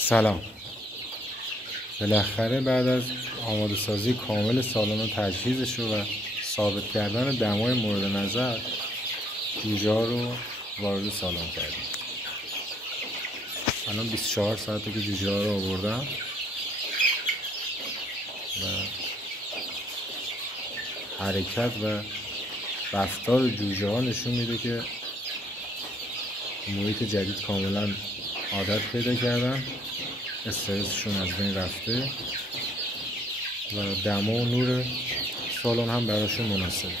سلام. بالاخره بعد از آماده سازی کامل سالن و تجهیزش و ثابت کردن دمای مورد نظر، جوجه ها رو وارد سالن کردیم. الان 24 ساعته که جوجه ها رو آوردم و حرکت و رفتار جوجه ها نشون میده که محیط جدید کاملا عادت پیدا کردن، استرسشون از بین رفته و دما و نور سالن هم براشون مناسبه.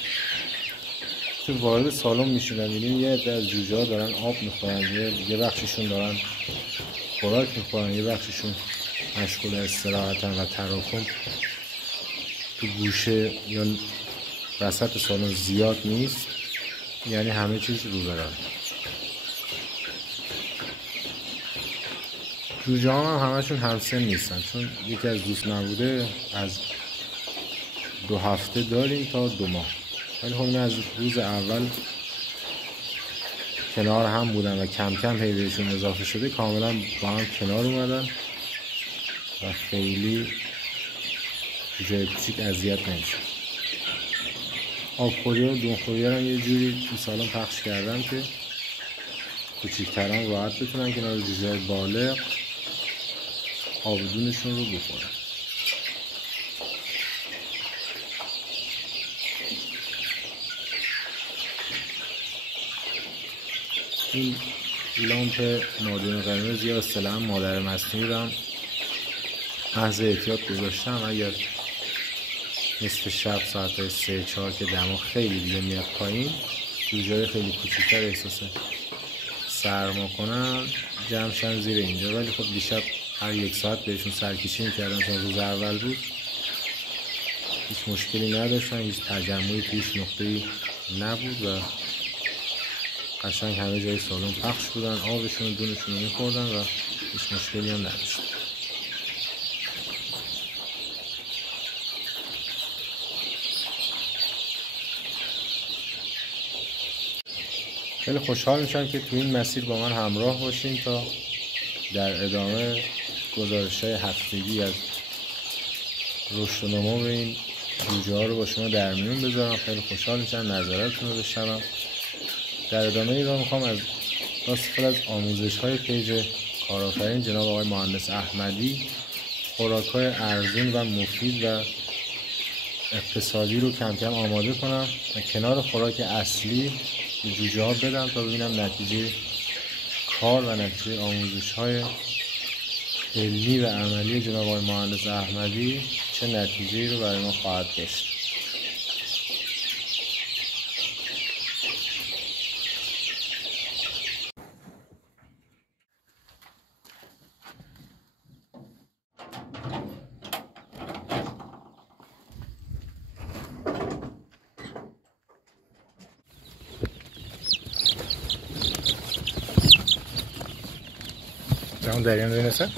تو وارد سالن میشونن میبینیم یه عده از جوجه ها دارن آب میخورن، یه بخششون دارن خوراک میخورن، یه بخششون مشغول استراحتن و تراکم تو گوشه یا وسط سالن زیاد نیست، یعنی همه چیز رو برن. جوجه ها هم همشون همسن نیستن، چون یکی از دوست نبوده از 2 هفته داریم تا 2 ماه، ولی خب از روز اول کنار هم بودن و کم کم هی بهشون اضافه شده کاملا با هم کنار اومدن و خیلی جوجه کوچیک اذیت نمیشه. آبخوری و دونخوری هم یه جوری تو سالن پخش کردن که کوچیک‌تران راحت بتونن کنار جوجه بالغ آبدونشون رو بخورن. این لامپ نادون قرمز یا اصطلاحاً مادر مصنوعی رو هم محض احتیاط گذاشتم. اگر نصف شب ساعت 3-4 که دما خیلی دیگه میاد پایین، جوجه‌های خیلی کوچیک‌تر احساس سرما کنن جمعشن زیر اینجا، ولی خب دیشب هر 1 ساعت بهشون سرکشی میکردم چون روز اول بود، هیچ مشکلی نداشتن، هیچ تجمعی تویش نقطه‌ای نبود و قشنگ همه جای سالن پخش بودن، آبشون دونشون رو میخوردن و هیچ مشکلی هم نداشتن. خیلی خوشحال میشم که تو این مسیر با من همراه باشین تا در ادامه گزارش‌های هفتگی از رشد و نمو این جوجه ها رو با شما در میون بذارم. خیلی خوشحال میشم نظراتتون رو بشنوم. در ادامه این رو میخوام از استفاده از آموزش‌های پیج کارآفرین جناب آقای مهندس احمدی خوراک‌های ارزون و مفید و اقتصادی رو کم کم آماده کنم و کنار خوراک اصلی به جوجه ها بدم تا ببینم نتیجه کار و نتیجه آموزش‌های علمی و عملی جناب آقای مهندس احمدی چه نتیجه‌ای رو برای ما خواهد داشت. جان داریم ببینسه